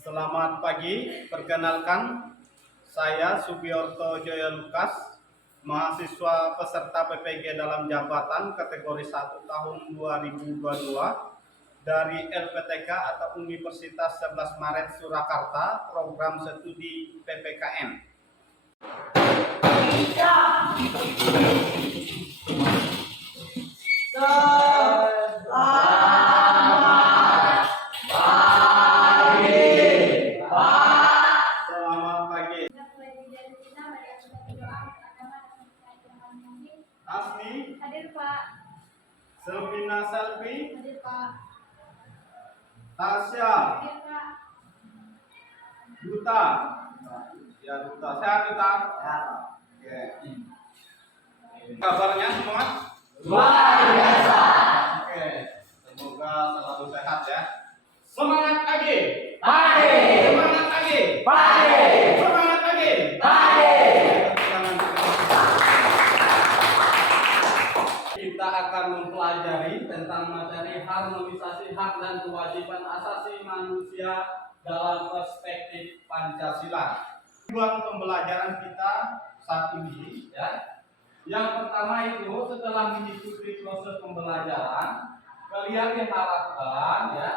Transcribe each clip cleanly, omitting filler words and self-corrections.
Selamat pagi, perkenalkan saya Subiorto Joyo Lukas, mahasiswa peserta PPG dalam jabatan kategori 1 tahun 2022 dari LPTK atau Universitas 11 Maret Surakarta, program studi PPKN. Asmi, Hadir Pak. Selvina Selvi, Hadir Pak. Tasya, Hadir Pak. Duta. Ya Duta, sehat Duta? Sehat. Oke. Kabarnya semua? Luar biasa. Oke. Semoga selalu sehat ya. Semangat pagi. Pagi. Semangat pagi. Pagi. Semangat pagi. Pagi. Kita akan mempelajari tentang materi harmonisasi hak dan kewajiban asasi manusia dalam perspektif Pancasila. Tujuan pembelajaran kita saat ini ya. Yang pertama itu setelah mengikuti proses pembelajaran, kalian diharapkan ya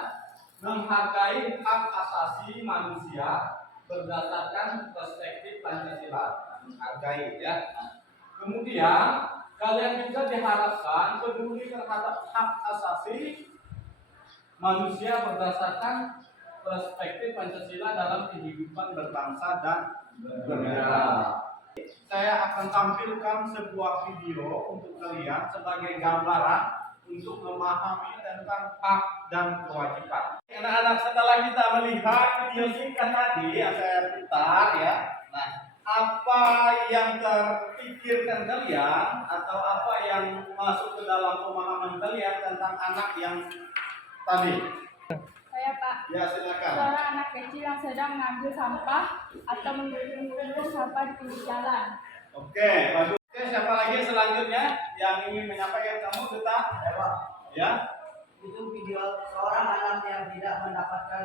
menghargai hak asasi manusia berdasarkan perspektif Pancasila. Menghargai ya. Kemudian kalian juga diharapkan peduli terhadap hak asasi manusia berdasarkan perspektif Pancasila dalam kehidupan berbangsa dan bernegara. Saya akan tampilkan sebuah video untuk kalian sebagai gambaran untuk memahami tentang hak dan kewajiban. Anak-anak, setelah kita melihat video singkat tadi yang saya putar ya, nah apa yang terpikirkan kalian atau apa yang masuk ke dalam pemahaman kalian tentang anak yang tadi? Saya Pak. Ya silakan. Seorang anak kecil yang sedang mengambil sampah atau mengumpulkan sampah di pinggir jalan. Oke, bagus. Oke, siapa lagi selanjutnya yang ingin menyampaikan kamu, Duta? Ya. Itu video seorang anak yang tidak mendapatkan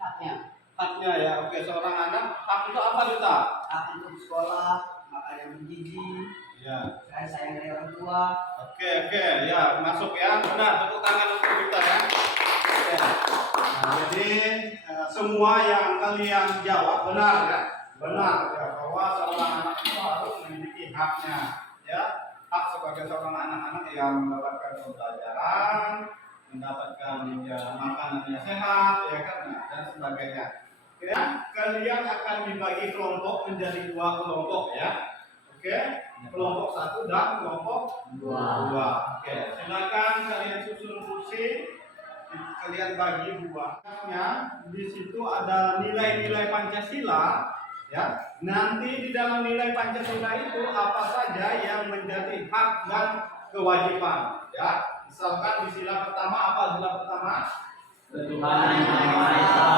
haknya. Haknya ya. Oke, seorang anak hak itu apa, Duta? Hak untuk sekolah, makan yang bergizi, Ya. kasih sayang dari orang tua. Oke, ya masuk ya. Benar, tepuk tangan untuk Duta ya. Oke. Nah, jadi semua yang kalian jawab benar ya. Benar ya bahwa seorang anak itu harus memiliki haknya ya. Hak sebagai seorang anak-anak yang mendapatkan pembelajaran, mendapatkan ya, makanan yang sehat ya kan dan sebagainya. Oke, kalian akan dibagi kelompok menjadi 2 kelompok ya. Oke, kelompok 1 dan kelompok 2. Oke, silakan kalian susun kursi. Kalian bagi 2. Di situ ada nilai-nilai Pancasila ya. Nanti di dalam nilai Pancasila itu apa saja yang menjadi hak dan kewajiban ya. Misalkan di sila pertama apa sila pertama? Tuhan yang Maha Esa.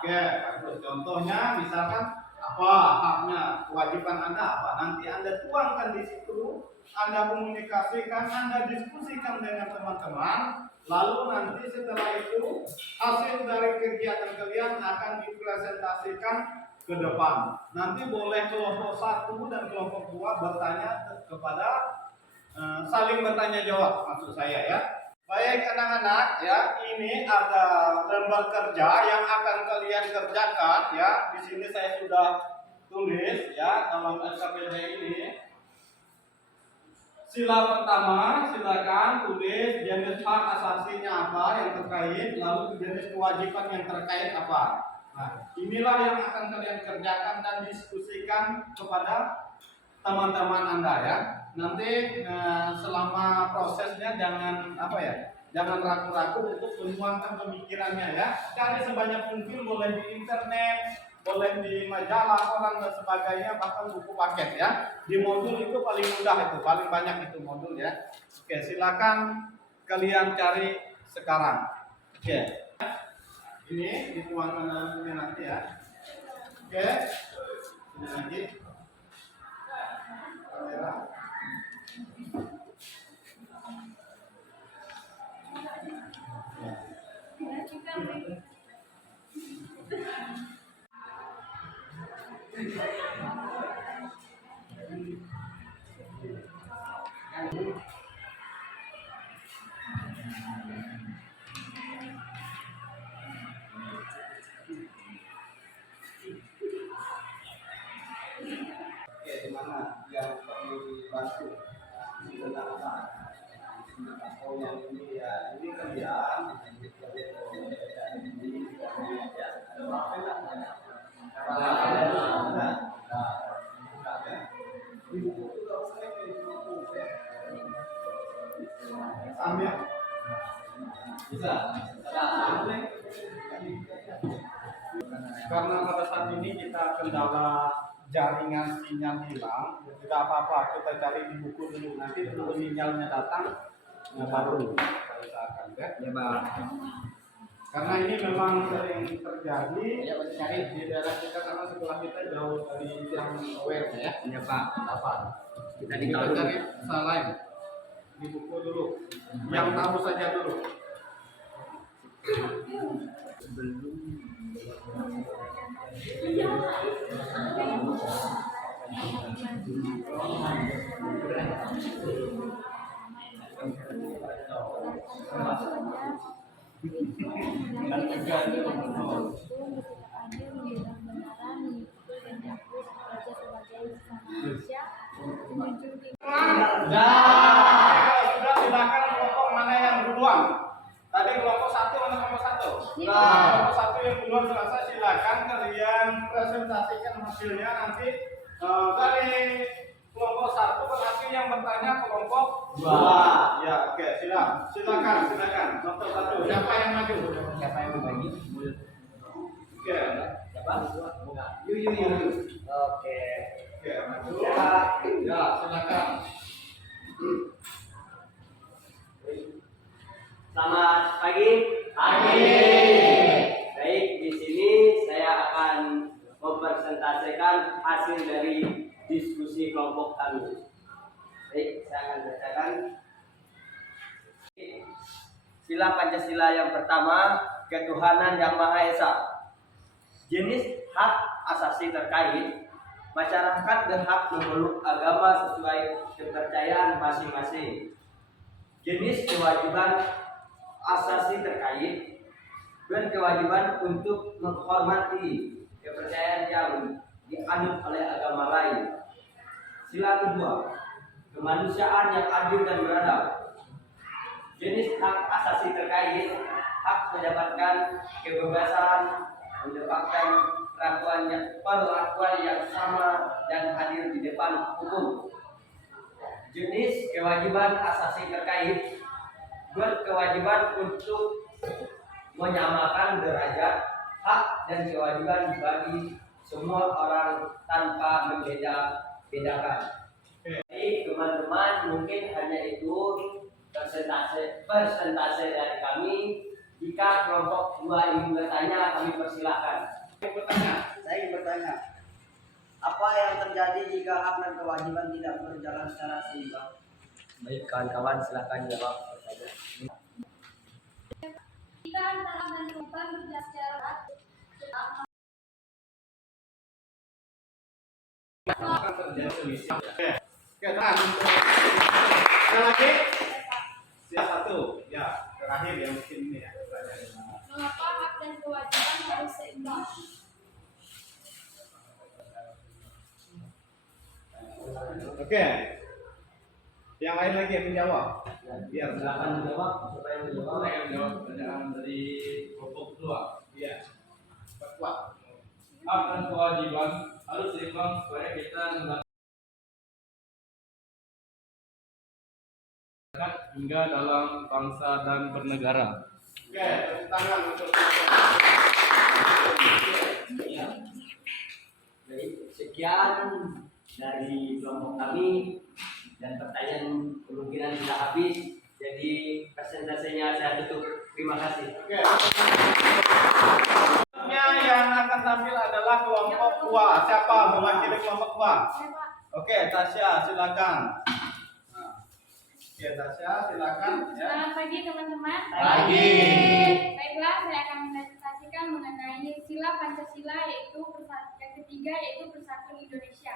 Oke, bagus. Contohnya misalkan apa haknya, kewajiban Anda apa? Nanti Anda tuangkan di situ, Anda komunikasikan, Anda diskusikan dengan teman-teman. Lalu nanti setelah itu hasil dari kegiatan kalian akan dipresentasikan ke depan. Nanti boleh kelompok 1 dan kelompok 2 bertanya kepada saling bertanya jawab maksud saya ya. Baik anak-anak ya, ini ada lembar kerja yang akan kalian kerjakan ya. Di sini saya sudah tulis ya dalam SKPD ini. Sila pertama, silakan tulis jenis hak asasinya apa yang terkait, lalu jenis kewajiban yang terkait apa. Nah, inilah yang akan kalian kerjakan dan diskusikan kepada teman-teman Anda ya. Nanti selama prosesnya jangan jangan ragu-ragu untuk menuangkan pemikirannya ya. Cari sebanyak mungkin, boleh di internet, boleh di majalah orang dan sebagainya, bahkan buku paket ya. Di modul itu paling mudah itu, paling banyak itu modul ya. Oke, silakan kalian cari sekarang. Oke. Ini dituangkan ini nanti ya. Oke. Ini lagi. Kamera. Kita Ambil. Bisa. Karena pada saat ini kita kendala jaringan sinyal hilang, ya tidak apa-apa, kita cari di buku dulu. Nanti tunggu sinyalnya datang, ya baru kita usahakan ya. Ya Bang. Karena ini memang sering terjadi cari di daerah kita karena sekolah kita jauh dari yang aware ya. Ya Pak. Dapat. Kita Kita ditaruh cari salah di buku dulu. Yang tahu saja dulu. Sudah silakan kelompok mana yang duluan. Tadi kelompok satu mana kelompok satu? Kelompok satu yang duluan selesai silakan kalian presentasikan hasilnya nanti dari kelompok satu berarti yang bertanya kelompok dua. Ya oke silakan kelompok satu. Siapa yang maju? Siapa yang berbagi? Oke. Siapa? Yuk. Oke. Oke maju. Ya. Ya silakan. Selamat pagi. Baik, di sini saya akan mempresentasikan hasil dari diskusi kelompok kami. Baik, saya akan bacakan. Sila Pancasila yang pertama, ketuhanan yang Maha Esa. Jenis hak asasi terkait, masyarakat berhak memeluk agama sesuai kepercayaan masing-masing. Jenis kewajiban asasi terkait, berkewajiban untuk menghormati kepercayaan yang dianut oleh agama lain. Sila kedua, kemanusiaan yang adil dan beradab. Jenis hak asasi terkait, hak mendapatkan kebebasan, mendapatkan perlakuan yang sama dan hadir di depan hukum. Jenis kewajiban asasi terkait, berkewajiban untuk menyamakan derajat, hak dan kewajiban bagi semua orang tanpa membeda-bedakan. Baik teman-teman, mungkin hanya itu persentase dari kami. Jika kelompok 2 ingin bertanya, kami persilahkan. Saya ingin bertanya, apa yang terjadi jika hak dan kewajiban tidak berjalan secara seimbang? Baik kawan-kawan, silakan jawab pertanyaan. Jika antara hak dan kewajiban berjalan secara Akan terjadi selisih. Oke, tahan. Ada lagi? Sila satu, ya terakhir ya mungkin ini ya. mengapa hak dan kewajiban harus seimbang? Oke. Yang lain lagi yang menjawab. Biar Silakan menjawab. Siapa yang menjawab? Saya yang menjawab pertanyaan dari kelompok kedua. Iya. Kuat. Hak dan kewajiban harus seimbang supaya kita mendapatkan hingga dalam bangsa dan bernegara. Oke, tepuk tangan untuk Jadi sekian dari kelompok kami dan pertanyaan kemungkinan tidak habis. Jadi presentasinya saya tutup. Terima kasih. Oke. Yang akan tampil adalah kelompok dua. Siapa mewakili kelompok dua? Oke, Tasya silakan. Nah, oke, Tasya silakan. Ya. Selamat pagi teman-teman. Pagi. Baiklah, saya akan presentasikan mengenai sila Pancasila yaitu yang ketiga yaitu Persatuan Indonesia.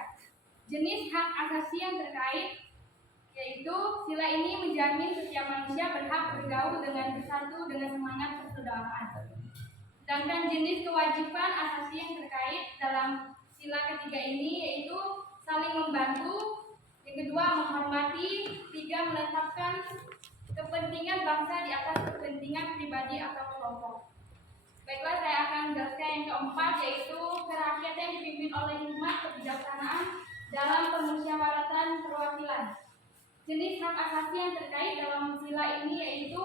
Jenis hak asasi yang terkait yaitu sila ini menjamin setiap manusia berhak bergaul dengan bersatu dengan semangat persaudaraan. Sedangkan jenis kewajiban asasi yang terkait dalam sila ketiga ini yaitu saling membantu, yang kedua menghormati, tiga menetapkan kepentingan bangsa di atas kepentingan pribadi atau kelompok. Baiklah, saya akan jelaskan yang keempat yaitu kerakyatan yang dipimpin oleh hikmat kebijaksanaan dalam permusyawaratan perwakilan. Jenis hak asasi yang terkait dalam sila ini yaitu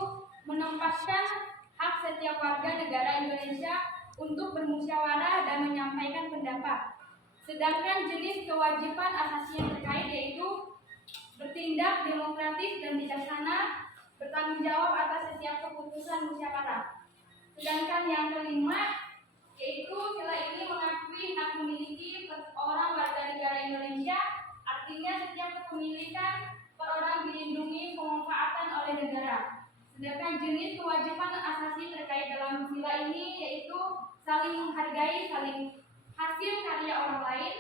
menempatkan hak setiap warga negara Indonesia untuk bermusyawarah dan menyampaikan pendapat. Sedangkan jenis kewajiban asasi yang terkait yaitu bertindak demokratis dan bijaksana, bertanggung jawab atas setiap keputusan musyawarah. Sedangkan yang kelima yaitu sila ini mengakui hak memiliki orang warga negara Indonesia, artinya setiap kepemilikan per orang dilindungi pemanfaatan oleh negara. Sedangkan jenis kewajiban asasi terkait dalam sila ini yaitu saling menghargai, saling hasil karya orang lain,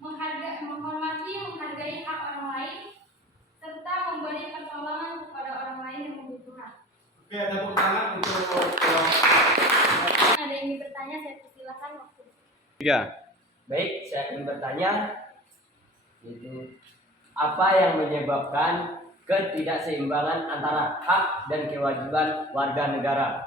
menghormati, menghargai hak orang lain, serta memberi pertolongan kepada orang lain yang membutuhkan. Oke, tepuk tangan untuk Ada yang ingin bertanya, saya persilakan waktu. 3. Baik, saya akan bertanya, yaitu apa yang menyebabkan ketidakseimbangan antara hak dan kewajiban warga negara?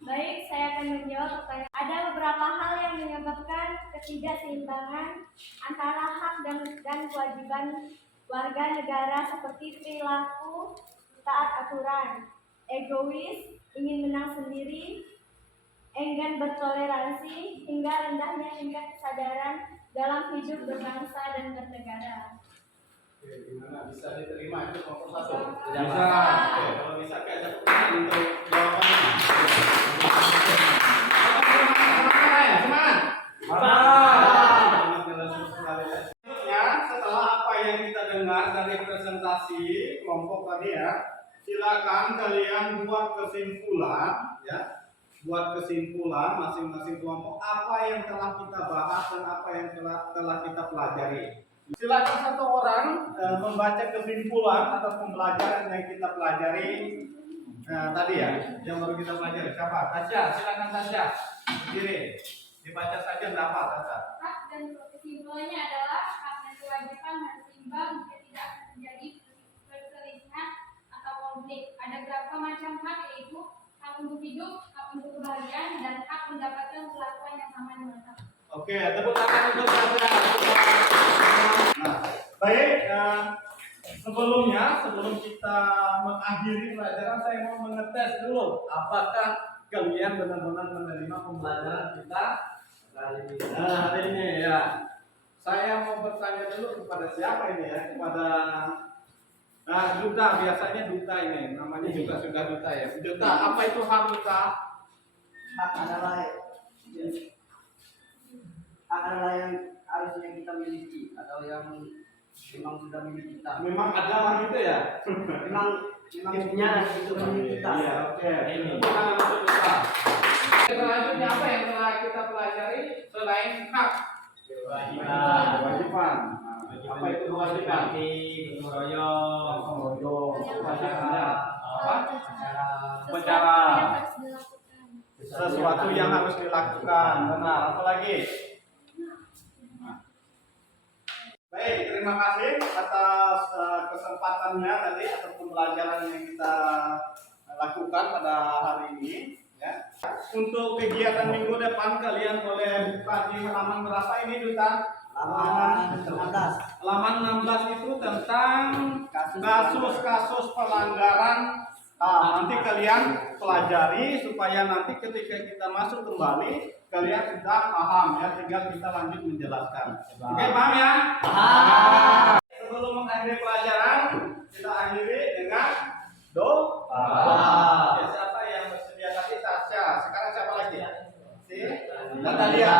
Baik, saya akan menjawab pertanyaan. Ada beberapa hal yang menyebabkan ketidakseimbangan antara hak dan kewajiban warga negara seperti perilaku taat aturan, egois, ingin menang sendiri, enggan bertoleransi, hingga rendahnya tingkat kesadaran dalam hidup berbangsa dan bernegara. Oke, gimana? Bisa diterima itu nomor 1? Tidak, Bisa. Pak. Oke, kalau bisa kayak tepuk tangan untuk jawabannya. Semangat. Selanjutnya, setelah apa yang kita dengar dari presentasi kelompok tadi ya, silakan kalian buat kesimpulan ya. Buat kesimpulan masing-masing kelompok apa yang telah kita bahas dan apa yang telah kita pelajari. Silakan satu orang membaca kesimpulan atas pembelajaran yang kita pelajari tadi ya, yang baru kita pelajari. Siapa? Tasya, silakan Tasya. Berdiri. Dibaca saja berapa Tasya? Hak dan kesimpulannya adalah hak dan kewajiban harus seimbang jika tidak akan terjadi perselisihan atau konflik. Ada berapa macam hak yaitu hak untuk hidup, hak untuk kebahagiaan, dan hak mendapatkan perlakuan yang sama dengan hak. Oke, tepuk tangan untuk Tasya. Nah, baik. Sebelum kita mengakhiri pelajaran, saya mau mengetes dulu apakah kalian benar-benar menerima pembelajaran kita hari ini ya. Saya mau bertanya dulu kepada siapa ini ya, kepada Duta, biasanya Duta ini, namanya juga sudah Duta ya. Duta, apa itu hak Duta? Hak adalah yang harusnya kita miliki atau yang memang sudah milik kita. Memang ada gitu ya? Memang punya itu milik kita. Iya, oke. Ini bukan untuk Duta. Selanjutnya apa yang telah kita pelajari selain hak? Kewajiban. Apa itu kewajiban? Gotong royong. Apa? Upacara. Sesuatu yang harus dilakukan. Benar. Apa lagi? Baik, terima kasih atas kesempatannya tadi atas pembelajaran yang kita lakukan pada hari ini. Ya. Untuk kegiatan minggu depan kalian boleh buka di halaman berapa ini Duta? Halaman 16. Halaman 16 itu tentang kasus-kasus pelanggaran. Nanti kalian pelajari supaya nanti ketika kita masuk kembali kalian sudah paham ya, tinggal kita lanjut menjelaskan. Oke, paham ya? Paham. Sebelum mengakhiri pelajaran, kita akhiri dengan doa. Ya, siapa yang bersedia tadi? Tasya. Sekarang siapa lagi? Si Natalia.